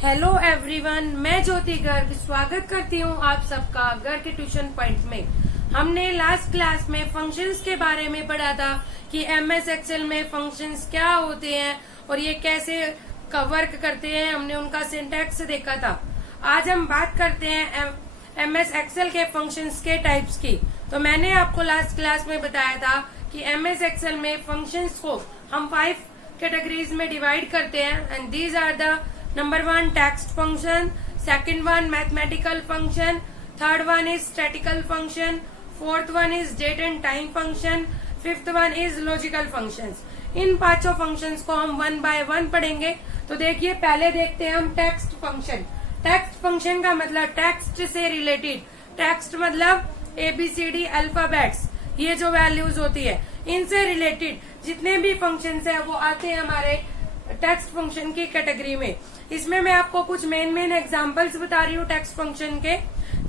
Hello everyone, मैं ज्योति गर्ग स्वागत करती हूँ आप सबका गर्ग के ट्यूशन पॉइंट में। हमने लास्ट क्लास में फंक्शंस के बारे में पढ़ा था कि एमएस एक्सेल में फंक्शंस क्या होते हैं और ये कैसे वर्क करते हैं। हमने उनका सिंटैक्स देखा था। आज हम बात करते हैं एमएस एक्सेल के फंक्शंस के टाइप्स की। तो मैंने आपको लास्ट क्लास में बताया था कि एमएस एक्सेल में फंक्शंस को हम 5 कैटेगरीज में डिवाइड करते हैं and these are the Number 1 text function, second one mathematical function, third one is statistical function, fourth one is date and time function, fifth one is logical functions। इन पांचों functions को हम 1 by 1 पढ़ेंगे। तो देखिए, पहले देखते हैं हम text function। text function का मतलब text से रिलेटेड, text मतलब ABCD अल्फाबेट्स, ये जो वैल्यूज होती है इनसे रिलेटेड जितने भी फंक्शंस है वो आते हैं हमारे टेक्स्ट फंक्शन की कैटेगरी में। इसमें मैं आपको कुछ मेन एग्जांपल्स बता रही हूँ टेक्स्ट फंक्शन के।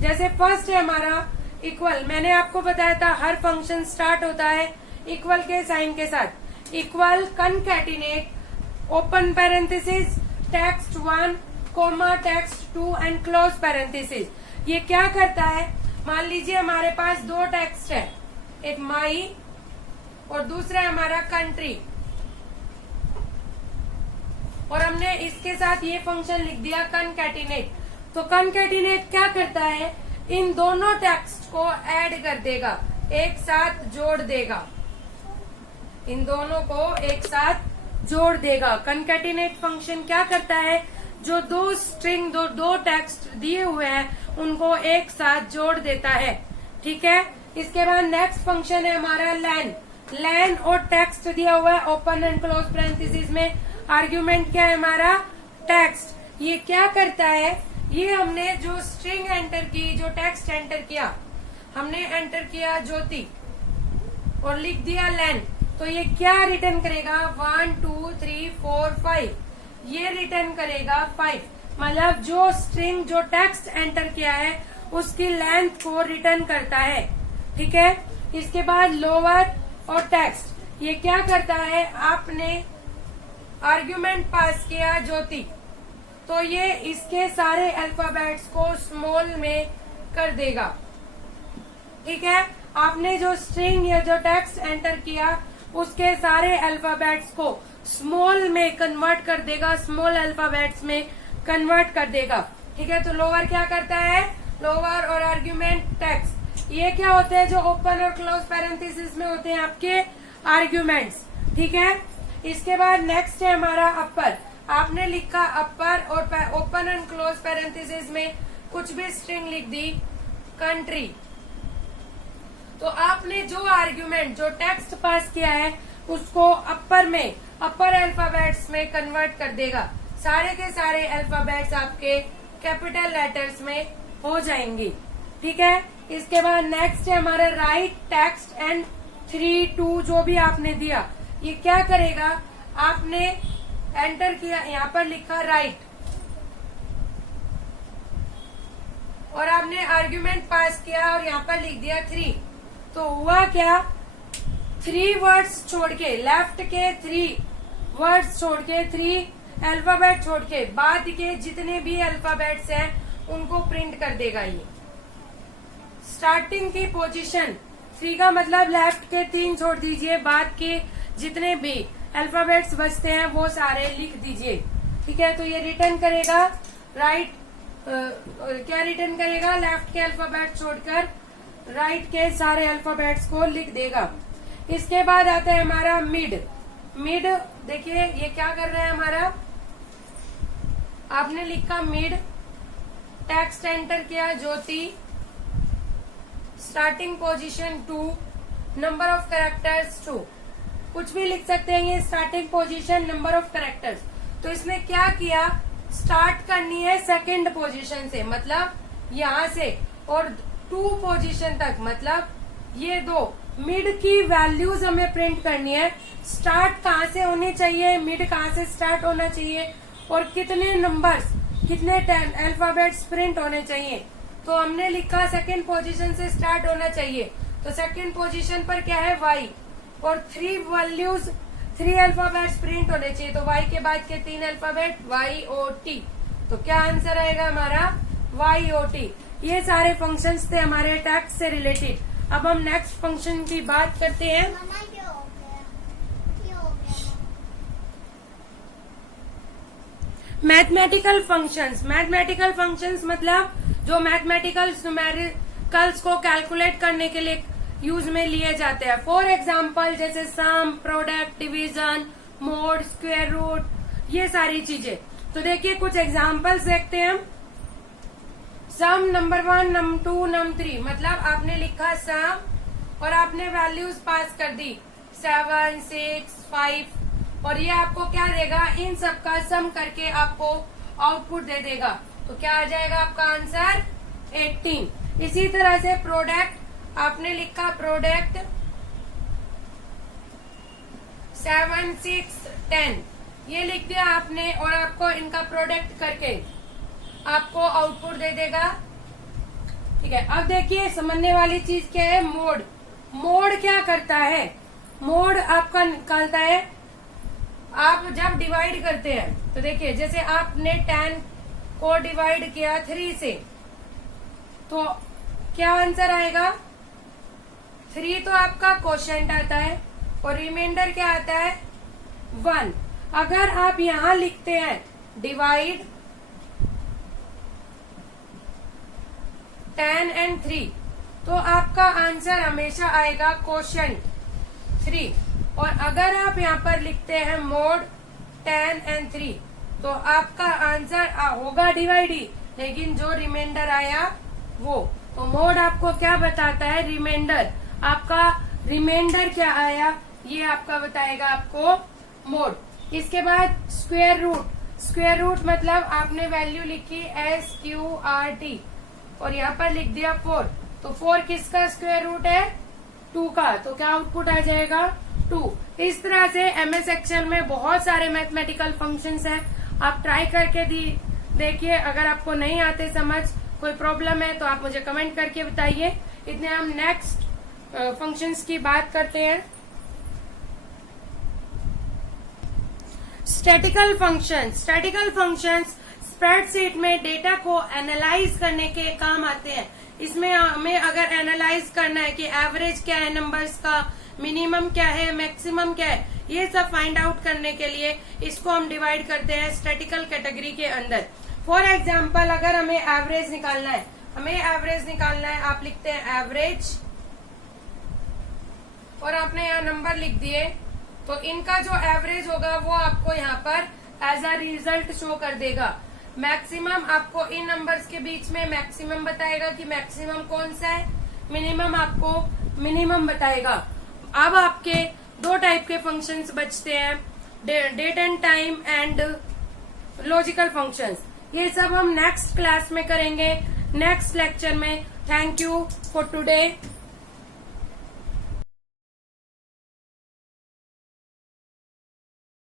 जैसे फर्स्ट है हमारा इक्वल। मैंने आपको बताया था हर फंक्शन स्टार्ट होता है इक्वल के साइन के साथ। Equal concatenate open parenthesis text 1 comma text 2 and close parenthesis. ये क्या करता है, मान लीजिए हमारे पास दो टेक्स्ट है, एक माई और दूसरा हमारा कंट्री, और हमने इसके साथ ये फंक्शन लिख दिया कनकैटिनेट। तो कनकैटिनेट क्या करता है, इन दोनों टेक्स्ट को ऐड कर देगा, एक साथ जोड़ देगा, इन दोनों को एक साथ जोड़ देगा। कनकैटिनेट फंक्शन क्या करता है, जो दो स्ट्रिंग दो टेक्स्ट दिए हुए हैं उनको एक साथ जोड़ देता है। ठीक है। इसके बाद नेक्स्ट फंक्शन है हमारा लैन। लैन और टेक्स्ट दिया हुआ है ओपन एंड क्लोज पैरेंथेसिस में। आर्ग्यूमेंट क्या है हमारा, टेक्स्ट। ये क्या करता है, ये हमने जो स्ट्रिंग एंटर की, जो टेक्स्ट एंटर किया, हमने एंटर किया ज्योति और लिख दिया लैन, तो ये क्या रिटर्न करेगा, 1 2 3 4 5, ये रिटर्न करेगा 5। मतलब जो स्ट्रिंग जो टेक्स्ट एंटर किया है उसकी लेंथ को रिटर्न करता है। ठीक है। इसके बाद लोअर और टेक्स्ट, ये क्या करता है, आपने आर्ग्यूमेंट पास किया ज्योति, तो ये इसके सारे अल्फाबेट्स को स्मॉल में कर देगा। ठीक है। आपने जो स्ट्रिंग या जो टेक्स्ट एंटर किया उसके सारे अल्फाबेट्स को स्मॉल में कन्वर्ट कर देगा, स्मॉल अल्फाबेट्स में कन्वर्ट कर देगा। ठीक है। तो लोअर क्या करता है, लोअर और आर्ग्यूमेंट टेक्स्ट, ये क्या होते हैं, जो ओपन और क्लोज पैरेंथेसिस में होते हैं आपके आर्ग्यूमेंट्स। ठीक है। इसके बाद नेक्स्ट है हमारा अपर। आपने लिखा अपर और ओपन एंड क्लोज पैरेंथेसिस में कुछ भी स्ट्रिंग लिख दी कंट्री, तो आपने जो आर्ग्यूमेंट जो टेक्स्ट पास किया है उसको अपर में, अपर अल्फाबेट्स में कन्वर्ट कर देगा। सारे के सारे अल्फाबेट्स आपके कैपिटल लेटर्स में हो जाएंगे। ठीक है। इसके बाद नेक्स्ट है हमारा राइट टेक्स्ट एंड 3 2 जो भी आपने दिया, ये क्या करेगा, आपने एंटर किया, यहाँ पर लिखा राइट और आपने आर्ग्यूमेंट पास किया और यहाँ पर लिख दिया 3, तो हुआ क्या, 3 वर्ड्स छोड़ के, लेफ्ट के 3 वर्ड्स छोड़ के, 3 अल्फाबेट छोड़ के बाद के जितने भी अल्फाबेट्स हैं उनको प्रिंट कर देगा। ये स्टार्टिंग की पोजीशन 3 का मतलब लेफ्ट के 3 छोड़ दीजिए, बाद के जितने भी अल्फाबेट्स बचते हैं वो सारे लिख दीजिए। ठीक है। तो ये रिटर्न करेगा राइट, क्या रिटर्न करेगा, लेफ्ट के अल्फाबेट छोड़कर राइट के सारे अल्फाबेट्स को लिख देगा। इसके बाद आता है हमारा मिड। मिड देखिए ये क्या कर रहा है हमारा, आपने लिखा मिड, टेक्स्ट एंटर किया Jyoti, starting position 2, number of characters 2, कुछ भी लिख सकते हैं। ये starting position number of characters, तो इसने क्या किया, स्टार्ट करनी है सेकंड पोजीशन से, मतलब यहाँ से, और 2 पोजीशन तक, मतलब ये 2 मिड की वैल्यूज हमें प्रिंट करनी है। स्टार्ट कहाँ से होनी चाहिए, मिड कहाँ से स्टार्ट होना चाहिए, और कितने नंबर्स, कितने अल्फाबेट्स प्रिंट होने चाहिए। तो हमने लिखा सेकंड पोजीशन से स्टार्ट होना चाहिए, तो सेकंड पोजीशन पर क्या है, वाई, और 3 वैल्यूज 3 अल्फाबेट्स प्रिंट होने चाहिए। तो वाई के बाद के 3 अल्फाबेट वाई और टी, तो क्या आंसर आएगा हमारा YOT। ये सारे फंक्शंस थे हमारे टैक्स से रिलेटेड। अब हम नेक्स्ट फंक्शन की बात करते हैं। Mathematical functions. मैथमेटिकल फंक्शंस मतलब जो मैथमेटिकल न्यूमेरिकल्स को कैलकुलेट करने के लिए यूज में लिए जाते हैं। फॉर एग्जाम्पल जैसे sum, product, division, mod, square root, ये सारी चीजें। तो देखिए कुछ एग्जाम्पल्स देखते हैं हम। सम नंबर 1, नंबर 2, नंबर 3, मतलब आपने लिखा सम और आपने वैल्यूज पास कर दी 7, 6, 5 और ये आपको क्या देगा, इन सब का सम करके आपको आउटपुट दे देगा। तो क्या आ जाएगा आपका आंसर 18। इसी तरह से प्रोडक्ट, आपने लिखा प्रोडक्ट 7, 6, 10, ये लिख दिया आपने और आपको इनका प्रोडक्ट करके आपको आउटपुट दे देगा। ठीक है, अब देखिए समझने वाली चीज क्या है, मोड। मोड क्या करता है, मोड आपका निकालता है, आप जब डिवाइड करते हैं तो देखिए जैसे आपने 10 को डिवाइड किया 3 से, तो क्या आंसर आएगा, 3 तो आपका क्वोशंट आता है और रिमाइंडर क्या आता है 1। अगर आप यहां लिखते हैं डिवाइड 10 and 3, तो आपका आंसर हमेशा आएगा क्वोशंट 3। और अगर आप यहाँ पर लिखते हैं मोड 10 and 3, तो आपका आंसर होगा डिवाइड ही, लेकिन जो रिमाइंडर आया वो। तो मोड आपको क्या बताता है, रिमाइंडर। आपका रिमाइंडर क्या आया ये आपका बताएगा आपको मोड। इसके बाद स्क्वायर रूट। स्क्वायर रूट मतलब आपने वैल्यू लिखी SQRT और यहाँ पर लिख दिया 4, तो 4 किसका स्क्वायर रूट है, 2 का, तो क्या आउटपुट आ जाएगा 2। इस तरह से MS एक्सेल में बहुत सारे मैथमेटिकल फंक्शंस हैं, आप ट्राई करके देखिए। अगर आपको नहीं आते समझ, कोई प्रॉब्लम है तो आप मुझे कमेंट करके बताइए। इतने हम नेक्स्ट फंक्शंस की बात करते हैं। Statistical functions. Statistical functions spreadsheet में डेटा को एनालाइज करने के काम आते हैं। इसमें हमें अगर एनालाइज करना है कि एवरेज क्या है नंबर्स का, मिनिमम क्या है, मैक्सिमम क्या है, ये सब फाइंड आउट करने के लिए इसको हम डिवाइड करते हैं स्टैटिकल कैटेगरी के अंदर। फॉर एग्जाम्पल अगर हमें एवरेज निकालना है, आप लिखते हैं एवरेज और आपने यहाँ नंबर लिख दिए, तो इनका जो एवरेज होगा वो आपको यहाँ पर एज अ रिजल्ट शो कर देगा। मैक्सिमम आपको इन नंबर्स के बीच में मैक्सिमम बताएगा कि मैक्सिमम कौन सा है, मिनिमम आपको मिनिमम बताएगा। अब आपके 2 टाइप के फंक्शंस बचते हैं, date and time and logical functions. ये सब हम नेक्स्ट क्लास में करेंगे, नेक्स्ट लेक्चर में। Thank you for today.